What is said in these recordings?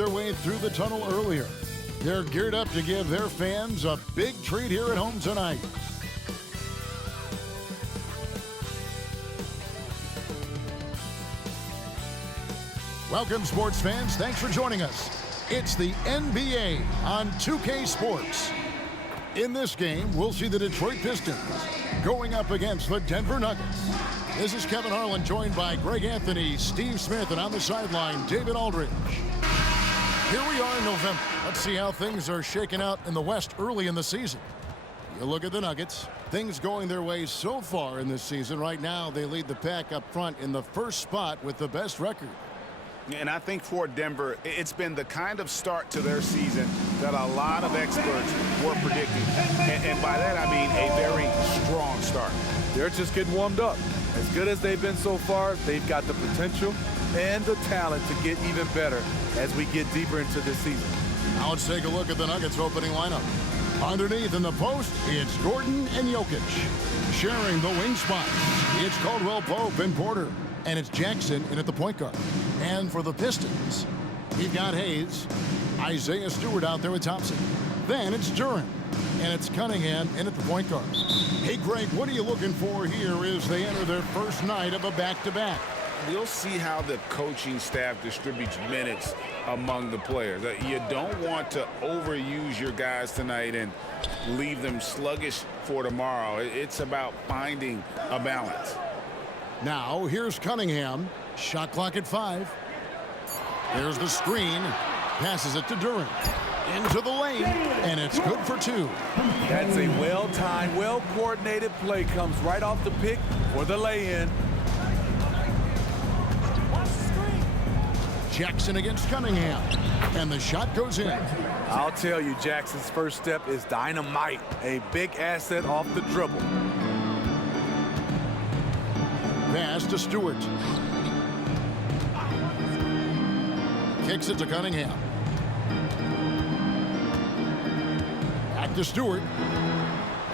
their way through the tunnel earlier. They're geared up to give their fans a big treat here at home tonight. Welcome, sports fans. Thanks for joining us. It's the NBA on 2K Sports. In this game, we'll see the Detroit Pistons going up against the Denver Nuggets. This is Kevin Harlan, joined by Greg Anthony, Steve Smith, and on the sideline, David Aldridge. Here we are in November. Let's see how things are shaking out in the West early in the season. You look at the Nuggets. Things going their way so far in this season. Right now, they lead the pack up front in the first spot with the best record. And I think for Denver, it's been the kind of start to their season that a lot of experts were predicting. And by that, I mean a very strong start. They're just getting warmed up. As good as they've been so far, they've got the potential and the talent to get even better as we get deeper into this season. Now let's take a look at the Nuggets opening lineup. Underneath in the post, it's Gordon and Jokic. Sharing the wing spot, it's Caldwell Pope and Porter. And it's Jackson in at the point guard. And for the Pistons, we've got Hayes, Isaiah Stewart out there with Thompson. Then it's Duren, and it's Cunningham in at the point guard. Hey, Greg, what are you looking for here as they enter their first night of a back-to-back? We'll see how the coaching staff distributes minutes among the players. You don't want to overuse your guys tonight and leave them sluggish for tomorrow. It's about finding a balance. Now, here's Cunningham. Shot clock at 5. There's the screen. Passes it to Duren. Into the lane, and it's good for 2. That's a well-timed, well-coordinated play. Comes right off the pick for the lay-in. Jackson against Cunningham. And the shot goes in. I'll tell you, Jackson's first step is dynamite. A big asset off the dribble. Pass to Stewart. Kicks it to Cunningham. Back to Stewart.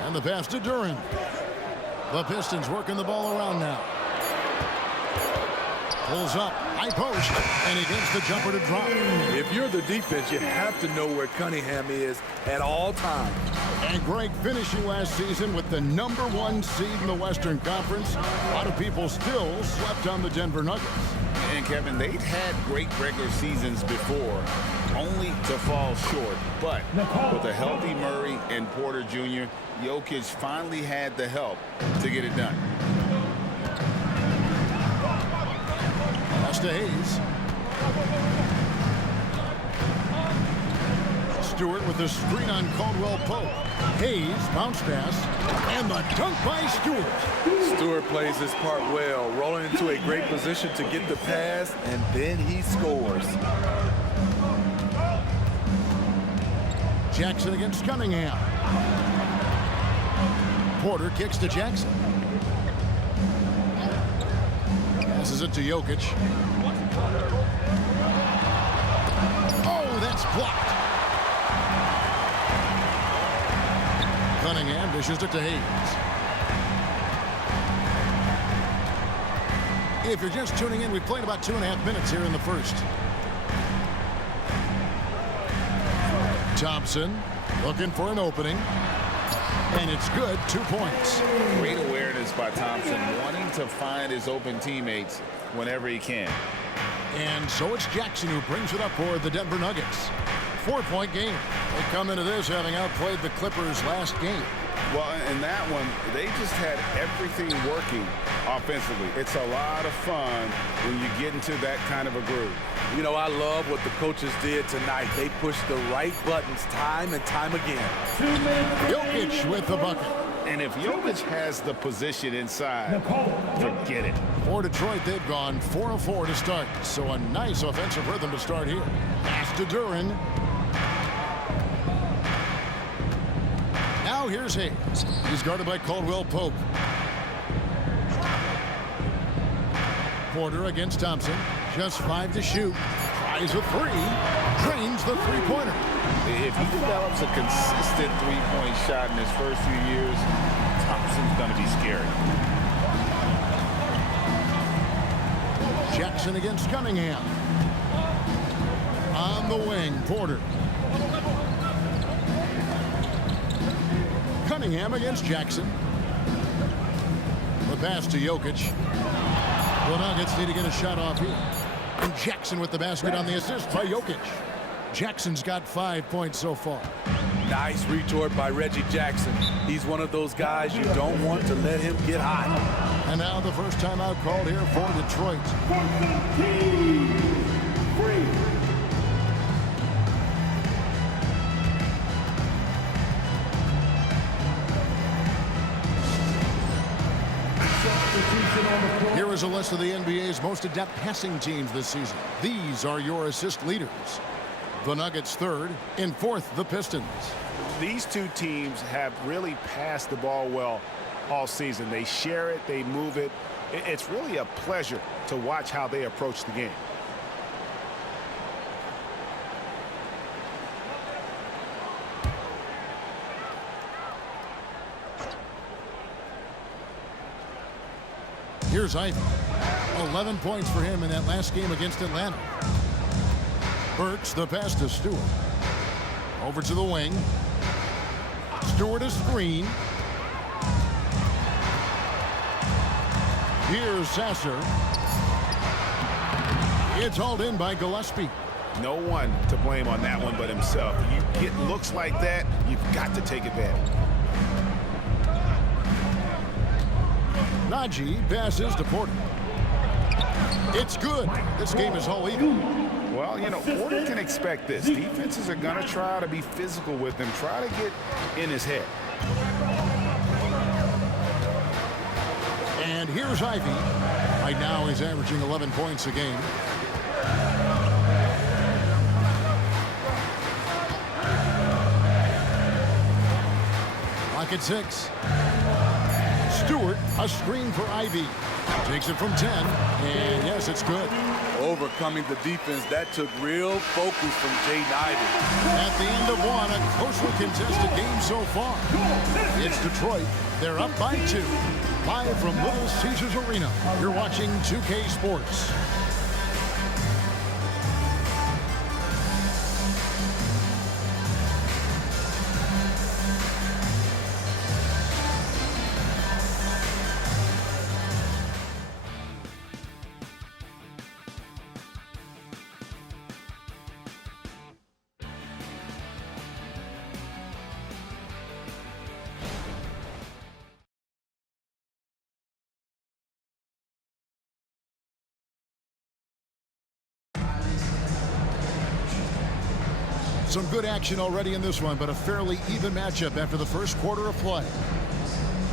And the pass to Duren. The Pistons working the ball around now. Pulls up, high post, and he gets the jumper to drop. If you're the defense, you have to know where Cunningham is at all times. And Greg, finishing last season with the #1 seed in the Western Conference, a lot of people still slept on the Denver Nuggets. And Kevin, they'd had great regular seasons before, only to fall short. But with a healthy Murray and Porter Jr., Jokic finally had the help to get it done. Pass to Hayes. Stewart with the screen on Caldwell Pope. Hayes, bounce pass, and the dunk by Stewart. Stewart plays his part well, rolling into a great position to get the pass, and then he scores. Jackson against Cunningham. Porter kicks to Jackson. Passes it to Jokic. Oh, that's blocked. Cunningham dishes it to Hayes. If you're just tuning in, we've played about 2.5 minutes here in the first. Thompson looking for an opening. And it's good, 2 points. Great awareness by Thompson, wanting to find his open teammates whenever he can. And so it's Jackson who brings it up for the Denver Nuggets. 4-point game. They come into this having outplayed the Clippers last game. Well, in that one, they just had everything working offensively. It's a lot of fun when you get into that kind of a groove. You know, I love what the coaches did tonight. They pushed the right buttons time and time again. Jokic with the bucket. And if Jokic has the position inside, forget it. For Detroit, they've gone 4 of 4 to start. So a nice offensive rhythm to start here. Pass to Duren. Now here's Hayes. He's guarded by Caldwell Pope. Porter against Thompson. Just 5 to shoot. Tries with 3. Drains the three-pointer. If he develops a consistent three-point shot in his first few years, Thompson's going to be scary. Jackson against Cunningham. On From the wing, Porter. Cunningham against Jackson. The pass to Jokic. The Nuggets need to get a shot off here. And Jackson with the basket on the assist by Jokic. Jackson's got 5 points so far. Nice retort by Reggie Jackson. He's one of those guys you don't want to let him get hot. And now the first timeout called here for Detroit. Here is a list of the NBA's most adept passing teams this season. These are your assist leaders. The Nuggets third. In fourth, the Pistons. These two teams have really passed the ball well all season. They share it, they move it. It's really a pleasure to watch how they approach the game. Here's Ivy. 11 points for him in that last game against Atlanta. Burks, the pass to Stewart. Over to the wing. Stewart a screen. Here's Sasser. It's hauled in by Gillespie. No one to blame on that one but himself. You get looks like that, you've got to take advantage. Najee passes to Porter. It's good. This game is all even. Well, you know, Porter can expect this. Defenses are going to try to be physical with him, try to get in his head. And here's Ivy. Right now he's averaging 11 points a game. Clock at 6. Stewart, a screen for Ivy. Takes it from 10, and yes, it's good. Overcoming the defense, that took real focus from Jaden Ivey. At the end of one, a closely contested game so far. It's Detroit. They're up by 2. Live from Little Caesars Arena, you're watching 2K Sports. Some good action already in this one, but a fairly even matchup after the first quarter of play.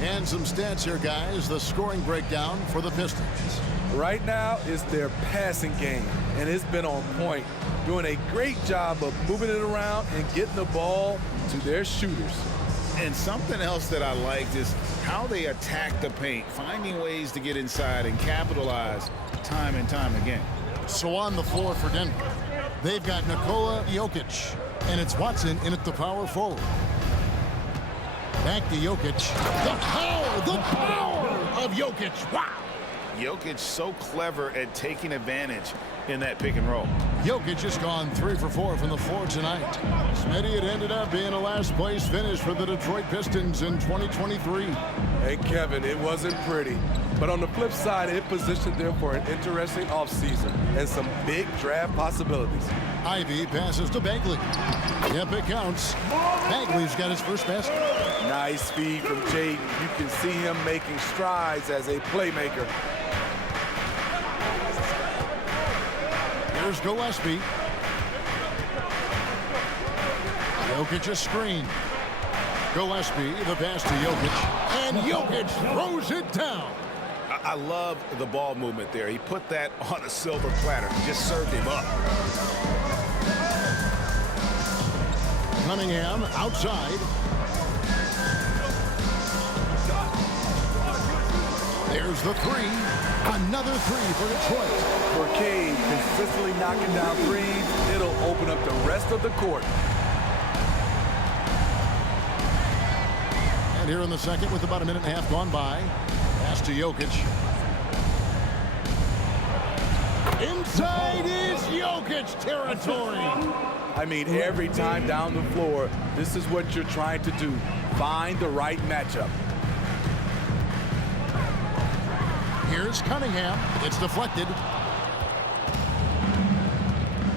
And some stats here, guys. The scoring breakdown for the Pistons. Right now, it's their passing game, and it's been on point. Doing a great job of moving it around and getting the ball to their shooters. And something else that I liked is how they attack the paint, finding ways to get inside and capitalize time and time again. So on the floor for Denver, they've got Nikola Jokic, and it's Watson in at the power forward. Back to Jokic. The power of Jokic. Wow. Jokic so clever at taking advantage in that pick and roll. Jokic has gone 3 for 4 from the floor tonight. Smitty, it ended up being a last place finish for the Detroit Pistons in 2023. Hey, Kevin, it wasn't pretty. But on the flip side, it positioned them for an interesting offseason and some big draft possibilities. Ivy passes to Bagley. Yep, it counts. Bagley's got his first basket. Nice feed from Jaden. You can see him making strides as a playmaker. Here's Gillespie. Jokic a screen. Gillespie, the pass to Jokic. And Jokic throws it down. I love the ball movement there. He put that on a silver platter. Just served him up. Cunningham outside. There's the 3. Another 3 for Detroit. For Cade, consistently knocking down threes, it'll open up the rest of the court. And here in the second with about a minute and a half gone by. Pass to Jokic. Inside is Jokic territory. I mean, every time down the floor, this is what you're trying to do. Find the right matchup. Here's Cunningham. It's deflected.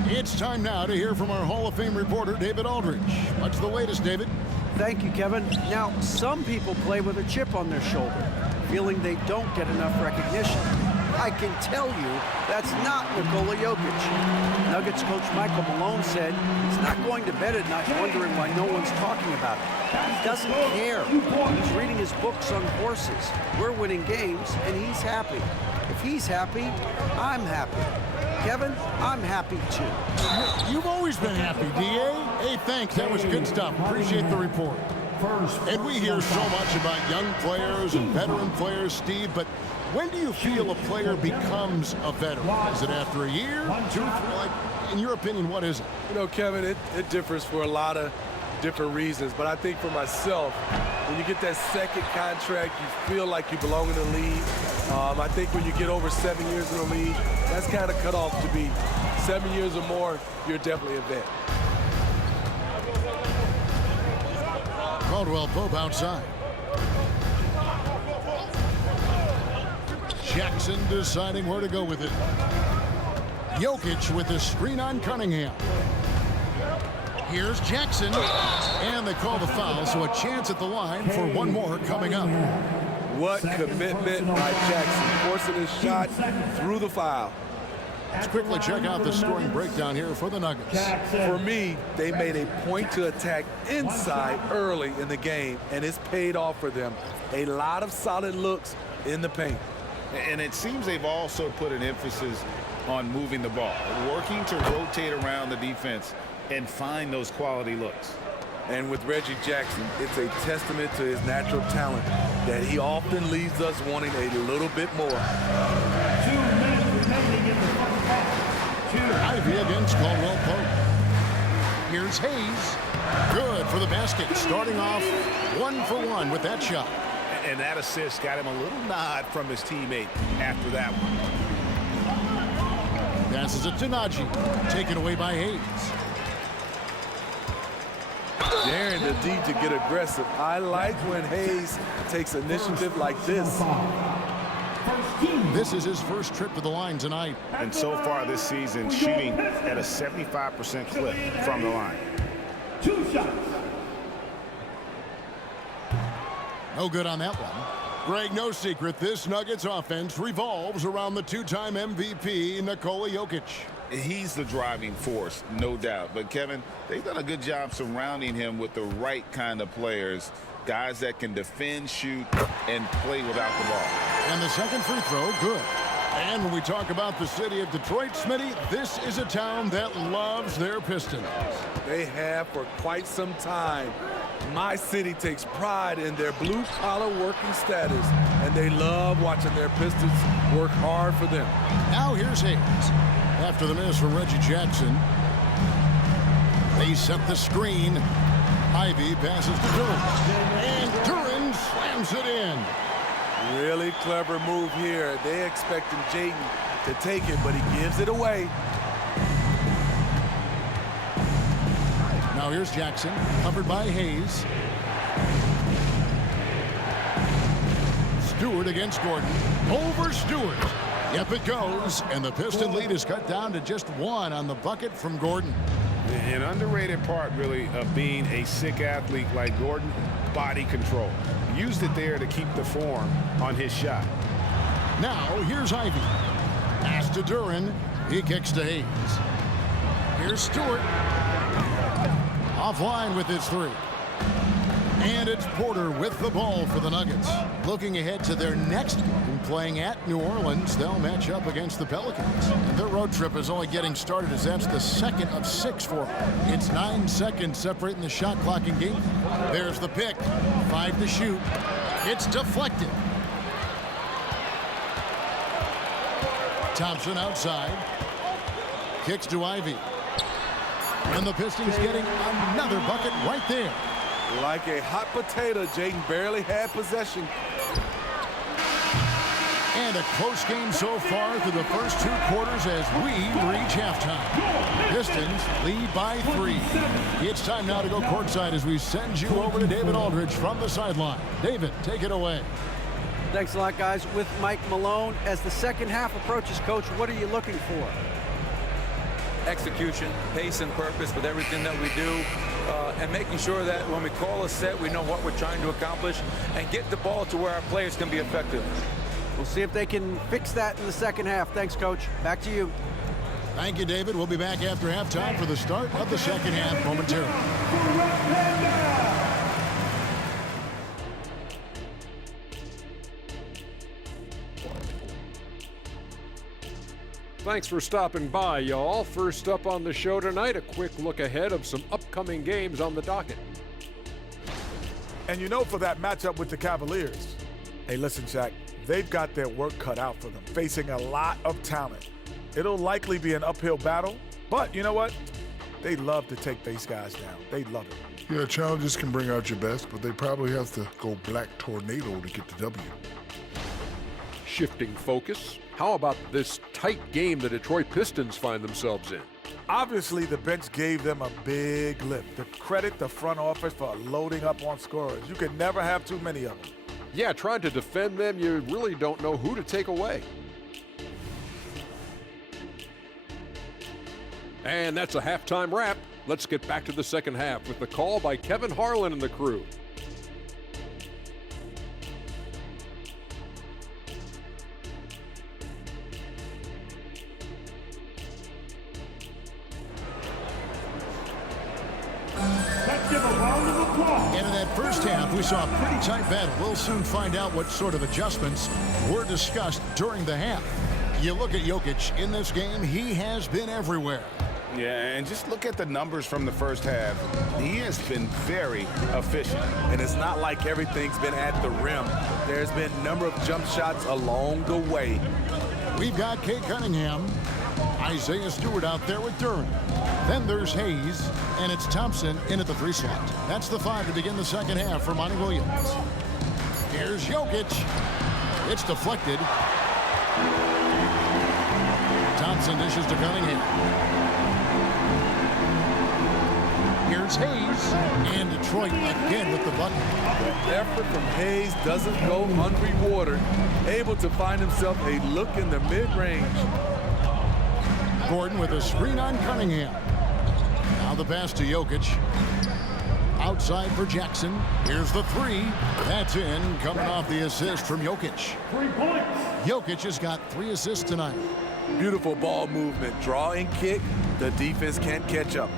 It's time now to hear from our Hall of Fame reporter, David Aldridge. What's the latest, David? Thank you, Kevin. Now, some people play with a chip on their shoulder, feeling they don't get enough recognition. I can tell you that's not Nikola Jokic. Nuggets coach Michael Malone said he's not going to bed at night wondering why no one's talking about it. He doesn't care. He's reading his books on horses. We're winning games, and he's happy. If he's happy, I'm happy. Kevin, I'm happy too. You've always been happy, D.A. Hey, thanks. That was good stuff. Appreciate the report. And we hear so much about young players and veteran players, Steve, but when do you feel a player becomes a veteran? Is it after a year, 2, 3? Like, in your opinion, what is it? You know, Kevin, it differs for a lot of different reasons, but I think for myself, when you get that second contract, you feel like you belong in the league. I think when you get over 7 years in the league, that's kind of cut off to be 7 years or more, you're definitely a vet. Caldwell Pope outside. Jackson deciding where to go with it. Jokic with the screen on Cunningham. Here's Jackson. And they call the foul, so a chance at the line for one more coming up. What commitment by Jackson, forcing his shot through the foul. Let's quickly check out the scoring breakdown here for the Nuggets. For me, they made a point to attack inside early in the game, and it's paid off for them. A lot of solid looks in the paint. And it seems they've also put an emphasis on moving the ball, working to rotate around the defense and find those quality looks. And with Reggie Jackson, it's a testament to his natural talent that he often leaves us wanting a little bit more. 2 minutes remaining in the first half. Ivy against Caldwell Pope. Here's Hayes. Good for the basket. Starting off 1 for 1 with that shot. And that assist got him a little nod from his teammate after that one. Passes it to Najee. Taken away by Hayes. Daring the D to get aggressive. I like when Hayes takes initiative like this. This is his first trip to the line tonight. And so far this season, shooting at a 75% clip from the line. 2 shots. No good on that one. Greg, no secret, this Nuggets offense revolves around the 2-time MVP, Nikola Jokic. He's the driving force, no doubt. But, Kevin, they've done a good job surrounding him with the right kind of players, guys that can defend, shoot, and play without the ball. And the second free throw, good. And when we talk about the city of Detroit, Smitty, this is a town that loves their Pistons. They have for quite some time. My city takes pride in their blue-collar working status, and they love watching their Pistons work hard for them. Now here's Hayes. After the miss from Reggie Jackson, they set the screen. Ivy passes to Duren. And Duren slams it in. Really clever move here. They expecting Jaden to take it, but he gives it away. Now here's Jackson, covered by Hayes. Stewart against Gordon. Over Stewart. Yep, it goes. And the Piston lead is cut down to just 1 on the bucket from Gordon. An underrated part, really, of being a sick athlete like Gordon, body control. Used it there to keep the form on his shot. Now here's Ivy. Pass to Duren. He kicks to Hayes. Here's Stewart. Offline with his 3. And it's Porter with the ball for the Nuggets. Looking ahead to their next game, playing at New Orleans, they'll match up against the Pelicans. And their road trip is only getting started as that's the second of 6 for them. It's 9 seconds separating the shot clock in game. There's the pick. 5 to shoot. It's deflected. Thompson outside. Kicks to Ivy. And the Pistons getting another bucket right there. Like a hot potato, Jaden barely had possession. And a close game so far through the first 2 quarters as we reach halftime. Pistons lead by 3. It's time now to go courtside as we send you over to David Aldridge from the sideline. David, take it away. Thanks a lot, guys. With Mike Malone, as the second half approaches, Coach, what are you looking for? Execution, pace and purpose with everything that we do, and making sure that when we call a set, we know what we're trying to accomplish and get the ball to where our players can be effective. We'll see if they can fix that in the second half. Thanks, Coach. Back to you. Thank you, David. We'll be back after halftime for the start of the second half momentarily. Thanks for stopping by, y'all. First up on the show tonight, a quick look ahead of some upcoming games on the docket. And you know, for that matchup with the Cavaliers, hey, listen, Shaq, they've got their work cut out for them, facing a lot of talent. It'll likely be an uphill battle, but you know what? They love to take these guys down. They love it. Yeah, challenges can bring out your best, but they probably have to go black tornado to get the W. Shifting focus, how about this tight game the Detroit Pistons find themselves in? Obviously, the bench gave them a big lift. To credit the front office for loading up on scorers. You can never have too many of them. Yeah, trying to defend them, you really don't know who to take away. And that's a halftime wrap. Let's get back to the second half with the call by Kevin Harlan and the crew. And in that first half, we saw a pretty tight battle. We'll soon find out what sort of adjustments were discussed during the half. You look at Jokic in this game, he has been everywhere. Yeah, and just look at the numbers from the first half. He has been very efficient. And it's not like everything's been at the rim. There's been a number of jump shots along the way. We've got Kate Cunningham, Isaiah Stewart out there with Duran. Then there's Hayes, and it's Thompson in at the 3 slot. That's the 5 to begin the second half for Monty Williams. Here's Jokic. It's deflected. Thompson dishes to Cunningham. Here's Hayes, and Detroit again with the bucket. The effort from Hayes doesn't go unrewarded. Able to find himself a look in the mid-range. Gordon with a screen on Cunningham. Now the pass to Jokic. Outside for Jackson. Here's the 3. That's in, coming off the assist from Jokic. 3 points. Jokic has got 3 assists tonight. Beautiful ball movement. Draw and kick. The defense can't catch up.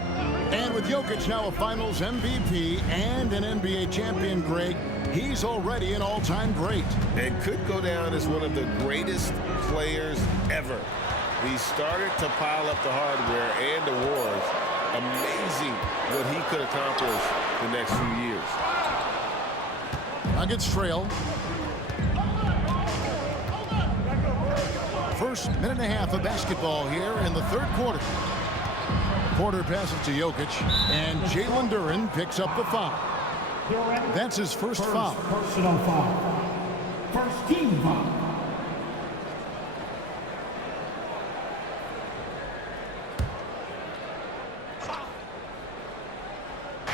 And with Jokic now a Finals MVP and an NBA champion, Greg, he's already an all-time great. And could go down as one of the greatest players ever. He started to pile up the hardware and awards. Amazing what he could accomplish the next few years. Nuggets trail. First minute and a half of basketball here in the third quarter. Porter passes to Jokic, and Jalen Duran picks up the foul. That's his first foul. Personal foul. First team foul.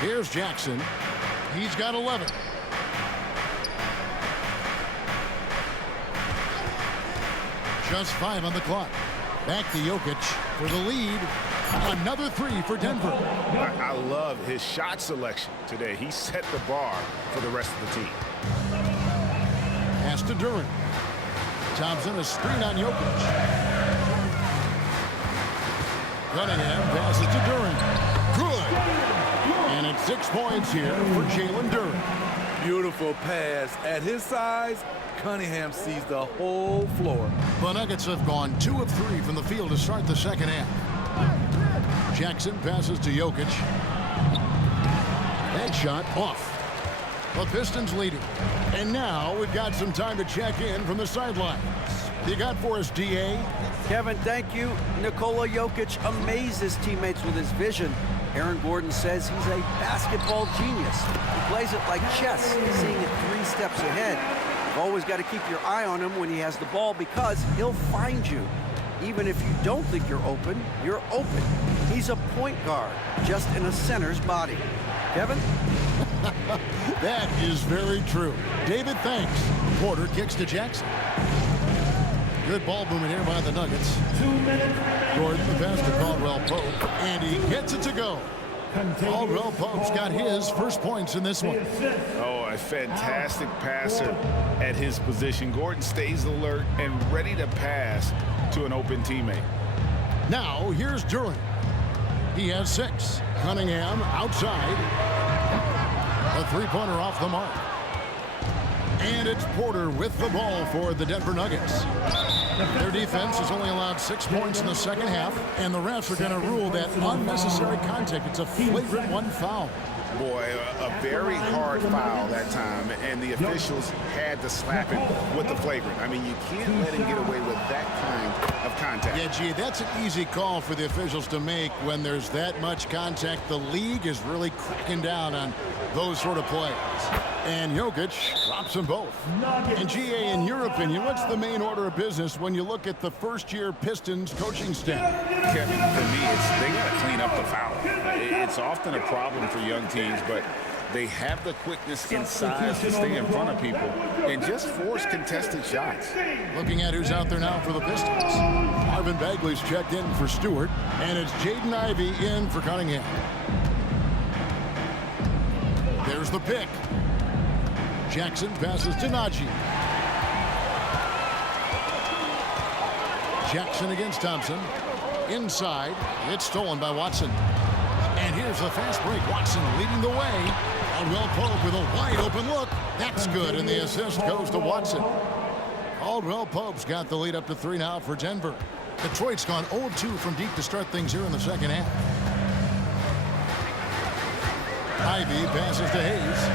Here's Jackson. He's got 11. Just 5 on the clock. Back to Jokic for the lead. Another 3 for Denver. I love his shot selection today. He set the bar for the rest of the team. Pass to Duran. Thompson, a screen on Jokic. Cunningham passes to Duran. Good. And it's 6 points here for Jalen Duran. Beautiful pass. At his size, Cunningham sees the whole floor. The Nuggets have gone 2 of 3 from the field to start the second half. Jackson passes to Jokic. That shot off. The Pistons leading. And now we've got some time to check in from the sidelines. You got for us, D.A.? Kevin, thank you. Nikola Jokic amazes teammates with his vision. Aaron Gordon says he's a basketball genius. He plays it like chess, seeing it 3 steps ahead. You've always got to keep your eye on him when he has the ball because he'll find you. Even if you don't think you're open, you're open. He's a point guard, just in a center's body. Kevin? That is very true. David, thanks. Porter kicks to Jackson. Good ball movement here by the Nuggets. 2 minutes remaining. Gordon, the pass to Caldwell Pope, and he gets it to go. Caldwell Pope's got his first points in this one. Oh, a fantastic passer at his position. Gordon stays alert and ready to pass to an open teammate. Now, here's Duran. He has 6. Cunningham outside. A three-pointer off the mark. And it's Porter with the ball for the Denver Nuggets. Their defense has only allowed 6 points in the second half, and the refs are going to rule that unnecessary contact. It's a flagrant 1 foul. Boy, a very hard foul that time, and the officials had to slap him with the flagrant. I mean, you can't let him get away with that kind of contact. Yeah, gee, that's an easy call for the officials to make when there's that much contact. The league is really cracking down on those sort of plays. And Jokic drops them both. And GA, in your opinion, what's the main order of business when you look at the first-year Pistons coaching staff? Kevin, for me, they got to clean up the foul. It's often a problem for young teams, but they have the quickness and size to stay in front of people and just force contested shots. Looking at who's out there now for the Pistons. Marvin Bagley's checked in for Stewart, and it's Jaden Ivey in for Cunningham. There's the pick. Jackson passes to Najee. Jackson against Thompson. Inside, it's stolen by Watson. And here's the fast break. Watson leading the way. Caldwell Pope with a wide open look. That's good, and the assist goes to Watson. Caldwell Pope's got the lead up to 3 now for Denver. Detroit's gone 0-2 from deep to start things here in the second half. Ivey passes to Hayes.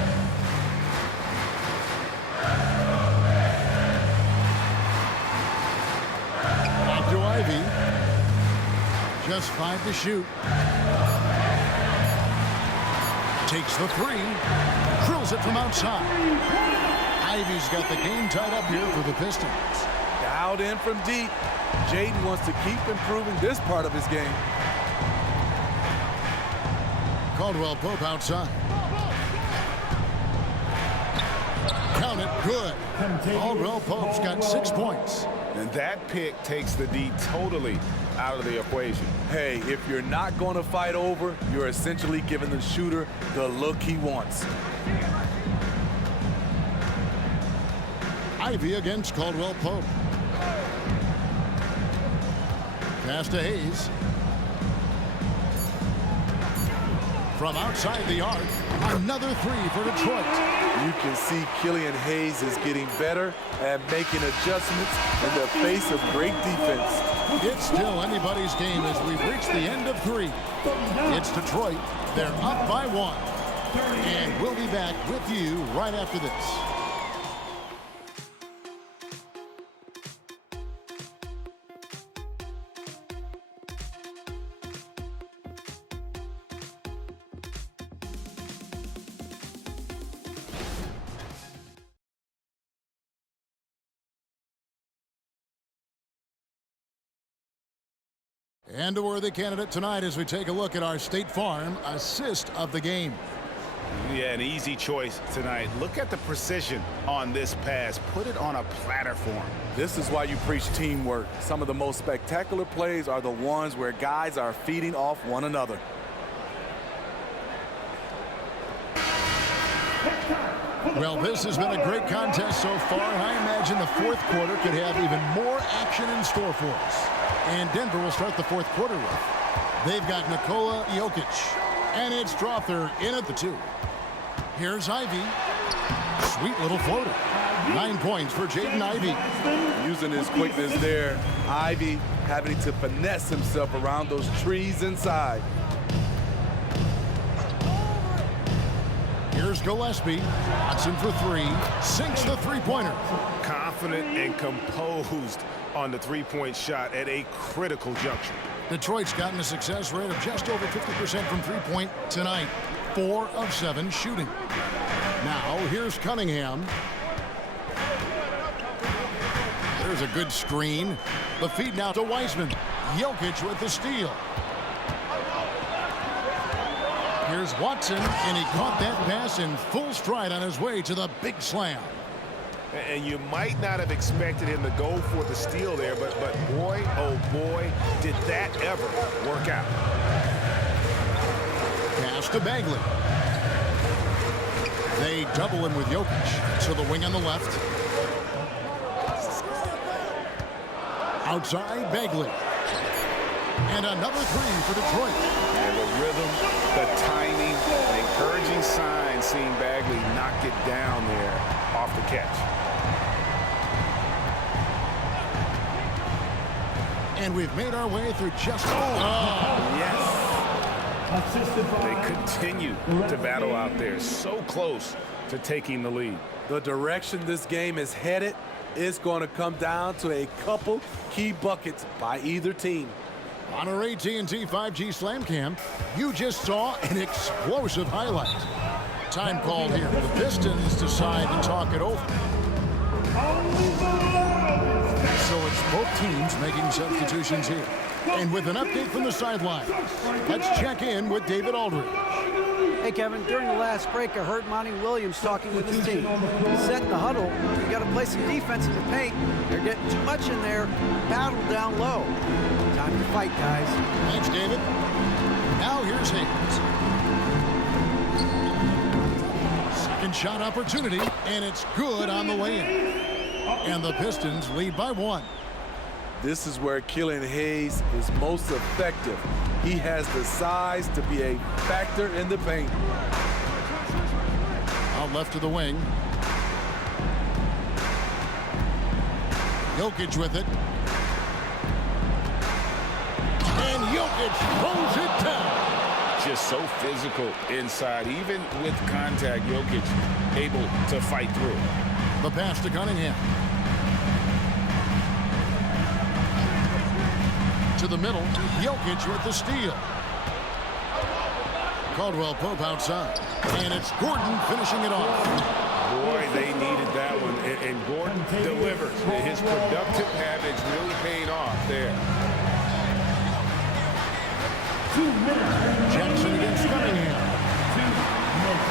Back to Ivey. Just 5 to shoot. Takes the 3. Drills it from outside. Ivey's got the game tied up here for the Pistons. Dialed in from deep. Jaden wants to keep improving this part of his game. Caldwell Pope outside. Count it, good. Caldwell Pope's got 6 points. And that pick takes the D totally out of the equation. Hey, if you're not going to fight over, you're essentially giving the shooter the look he wants. Ivey against Caldwell Pope. Pass to Hayes. From outside the arc, another 3 for Detroit. You can see Killian Hayes is getting better at making adjustments in the face of great defense. It's still anybody's game as we've reached the end of 3. It's Detroit. They're up by 1. And we'll be back with you right after this. And a worthy candidate tonight as we take a look at our State Farm assist of the game. Yeah, an easy choice tonight. Look at the precision on this pass. Put it on a platter form. This is why you preach teamwork. Some of the most spectacular plays are the ones where guys are feeding off one another. Well, this has been a great contest so far, and I imagine the fourth quarter could have even more action in store for us. And Denver will start the fourth quarter with. They've got Nikola Jokic, and it's Strother in at the 2. Here's Ivey. Sweet little floater. 9 points for Jaden Ivey. Using his quickness there, Ivey having to finesse himself around those trees inside. Here's Gillespie. Watson for 3. Sinks the three-pointer. Confident and composed on the three-point shot at a critical juncture. Detroit's gotten a success rate of just over 50% from three-point tonight. 4 of 7 shooting. Now, here's Cunningham. There's a good screen. The feed now to Wiseman. Jokic with the steal. Here's Watson, and he caught that pass in full stride on his way to the big slam. And you might not have expected him to go for the steal there, but boy, oh boy, did that ever work out. Pass to Bagley. They double him with Jokic. So the wing on the left. Outside, Bagley. And another three for Detroit. And the rhythm, the timing, an encouraging sign seeing Bagley knock it down there off the catch. And we've made our way through just... Yes. They continue to battle out there, so close to taking the lead. The direction this game is headed is going to come down to a couple key buckets by either team. On our AT&T 5G Slam Cam, you just saw an explosive highlight. Time called here. The Pistons decide to talk it over. So it's both teams making substitutions here. And with an update from the sideline, let's check in with David Aldridge. Hey, Kevin, during the last break, I heard Monty Williams talking with his team. He said in the huddle, you got to play some defense in the paint. They're getting too much in there. Battle down low. Time to fight, guys. Thanks, David. Now here's Hayes. Second shot opportunity, and it's good on the way in. And the Pistons lead by 1. This is where Killian Hayes is most effective. He has the size to be a factor in the paint. Out left to the wing. Jokic with it. And Jokic throws it down. Just so physical inside. Even with contact, Jokic able to fight through. The pass to Cunningham. To the middle, Jokic with the steal. Caldwell Pope outside. And it's Gordon finishing it off. Boy, they needed that one. And Gordon delivers. His productive habits really paying off there. 2 minutes. Jackson against Cunningham. 2 minutes.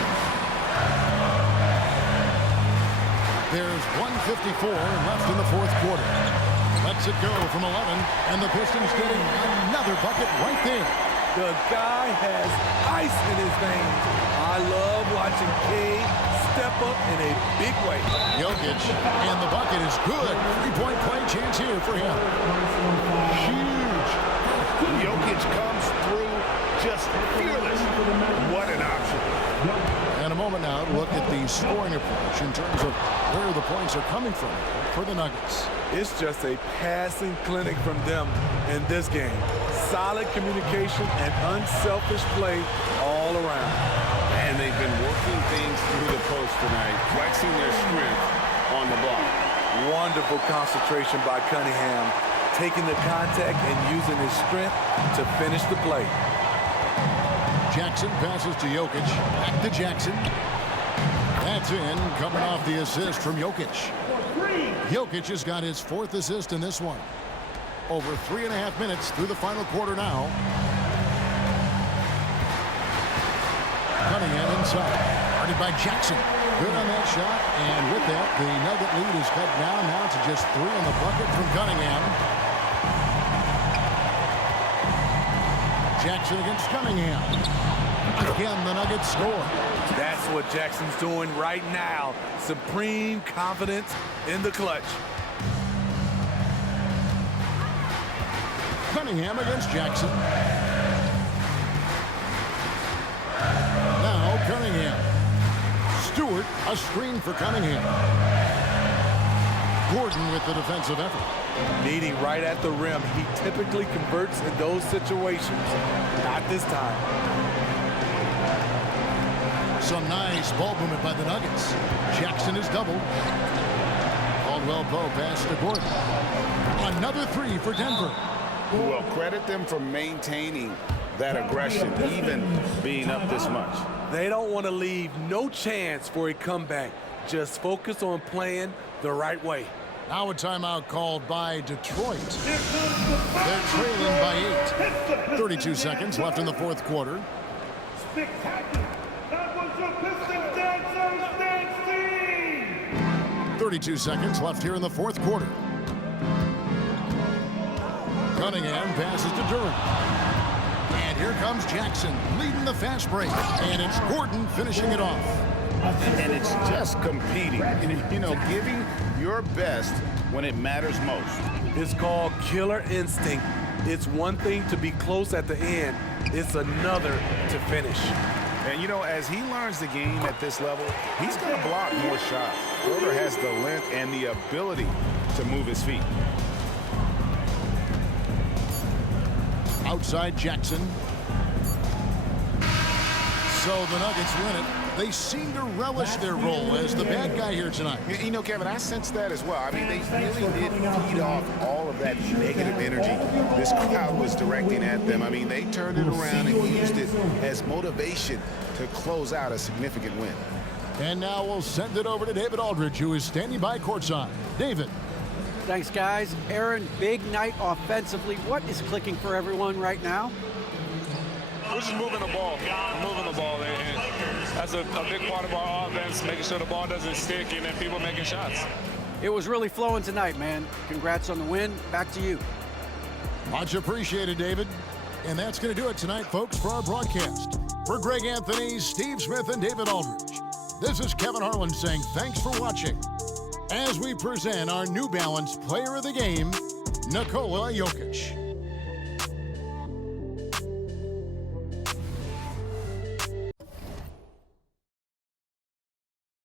There's 1:54 left in the fourth quarter. Lets it go from 11, and the Pistons getting another bucket right there. The guy has ice in his veins. I love watching K step up in a big way. Jokic, and the bucket is good. Three-point play chance here for him. Huge. Jokic comes through just fearless. What an option. And a moment now to look at the scoring approach in terms of where the points are coming from for the Nuggets. It's just a passing clinic from them in this game. Solid communication and unselfish play all around. And they've been working things through the post tonight, flexing their strength on the block. Wonderful concentration by Cunningham, taking the contact and using his strength to finish the play. Jackson passes to Jokic. Back to Jackson. That's in, coming off the assist from Jokic. Jokic has got his 4th assist in this one. Over 3.5 minutes through the final quarter now. Cunningham inside. Guarded by Jackson. Good on that shot. And with that, the Nugget lead is cut down now to just 3 in the bucket from Cunningham. Jackson against Cunningham. Again, the Nuggets score. That's what Jackson's doing right now. Supreme confidence in the clutch. Cunningham against Jackson. Now Cunningham. Stewart, a screen for Cunningham. Gordon with the defensive effort. Meeting right at the rim. He typically converts in those situations. Not this time. Some nice ball movement by the Nuggets. Jackson is doubled. Caldwell Pope pass to Gordon. Another 3 for Denver. Well, credit them for maintaining that aggression, even being up this much. They don't want to leave no chance for a comeback. Just focus on playing the right way. Now a timeout called by Detroit. They're trailing by 8. 32 seconds left in the fourth quarter. Spectacular. That was the Pistons Dancers Dance Team. 32 seconds left here in the fourth quarter. Cunningham passes to Durant. And here comes Jackson leading the fast break. And it's Gordon finishing it off. And it's just competing, you know, giving your best when it matters most. It's called killer instinct. It's one thing to be close at the end. It's another to finish. And, you know, as he learns the game at this level, he's going to block more shots. Schroeder has the length and the ability to move his feet. Outside Jackson. So the Nuggets win it. They seem to relish their role as the bad guy here tonight. You know, Kevin, I sense that as well. I mean, they really did feed off all of that negative energy this crowd was directing at them. I mean, they turned it around and used it as motivation to close out a significant win. And now we'll send it over to David Aldridge, who is standing by courtside. David. Thanks, guys. Aaron, big night offensively. What is clicking for everyone right now? We're just moving the ball. And that's a big part of our offense, making sure the ball doesn't stick and then people making shots. It was really flowing tonight, man. Congrats on the win. Back to you. Much appreciated, David. And that's going to do it tonight, folks, for our broadcast. For Greg Anthony, Steve Smith, and David Aldridge, this is Kevin Harlan saying thanks for watching as we present our New Balance Player of the Game, Nikola Jokic.